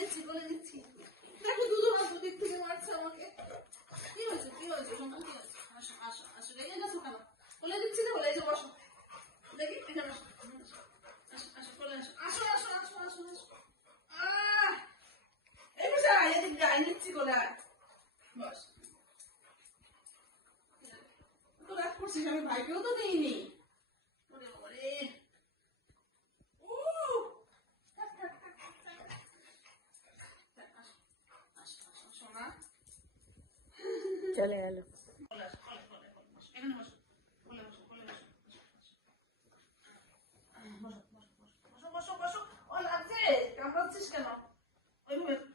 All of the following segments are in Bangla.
দিচ্ছি কোলে দিচ্ছি। দেখো দুজন আসো দিক থেকে মারছে আমাকে। কি হয়েছে কি হয়েছে সোনা কি হয়েছে? আসো আসো আসো লেগে গেছো কেন? কোলে দিচ্ছি না বলে এই যে বসো দেখি এখানে আসো আসো আসো কোলে আসো আসো আসো আসো আসো আসো। এই বসে আয় এদিক গায়ে নিচ্ছি কোলে আয় বস। তো রাগ করছিস আমি ভাইকেও তো দিইনি। ওরে ওরে চলে গেল।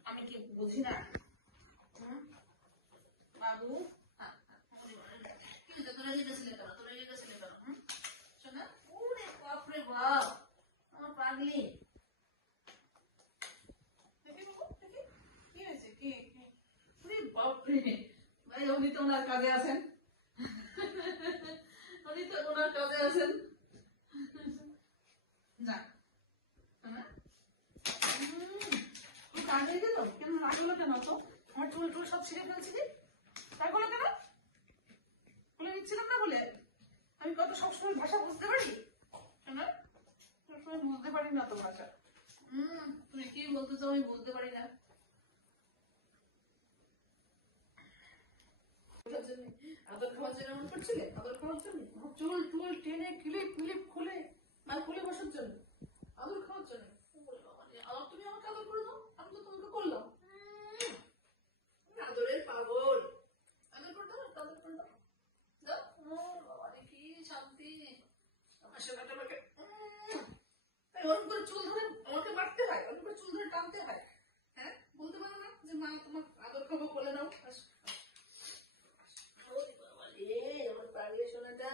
আমি কি বুঝি না বাবু? তোরা লেগেছিলে কেন? তোরা লেগেছিলে কেন? শোনা ওরে বাপরে বাপ আমার পাগলি। কি হয়েছে কি বাপরে ভাই উনি তো ওনার কাজে আছেন। উনি তো ওনার কাজে আছেন না কাজে দিল কেন? রাখলো কেন? তো আমার চুল টুল সব ছিঁড়ে ফেলছিলি রাখলো কেন? বলে নিচ্ছিলাম না বলে আমি কত সবসময় ভাষা বুঝতে পারি না? সবসময় বুঝতে পারি না তো ভাষা। তুমি কি বলতেছো আমি বুঝতে পারি না। আদর খাওয়ার জন্য এমন করছিলে? আদর খাওয়ার জন্য চুল টুল টেনে ক্লিপ ক্লিপ খুলে মানে খুলে বসার জন্য আদর খাওয়ার জন্য? আদর তুমি আমাকে আদর করে দাও আমি তো তোমাকে করলাম। আদরের পাগল। আদর করে দাও আদর করে দাও দাও। বাবা রে কি শান্তি। আমার সেবাটা আমাকে তাই ওরকম করে চুল ধরে আমাকে মারতে হয়, ওরকম করে চুল ধরে টানতে হয়। হ্যাঁ বলতে পারো না যে মা তোমার আদর খাবো বলে নাও? আমার পাগলি সোনাটা।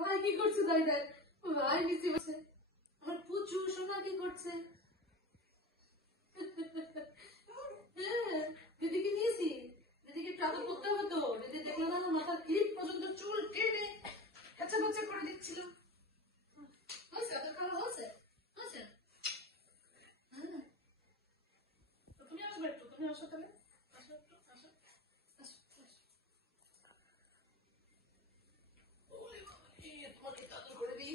ভাই কি করছে? তাই তাই ভাই নিচে বসে। আমার পুচু সোনা কি করছে? দিদিকে নিয়েছি, দিদিকে আদর করতে হবে তো। দিদি দেখলো না মাথার ক্লিপ পর্যন্ত চুল টেনে কাঁচা বাচ্চা করে দিচ্ছিল। হয়েছে আদর খাওয়া হয়েছে হয়েছে। তুমি আসবে একটু, তুমি আসো তাহলে আসো একটু আসো আসো আসো। তোমাকে আদর করে দিই।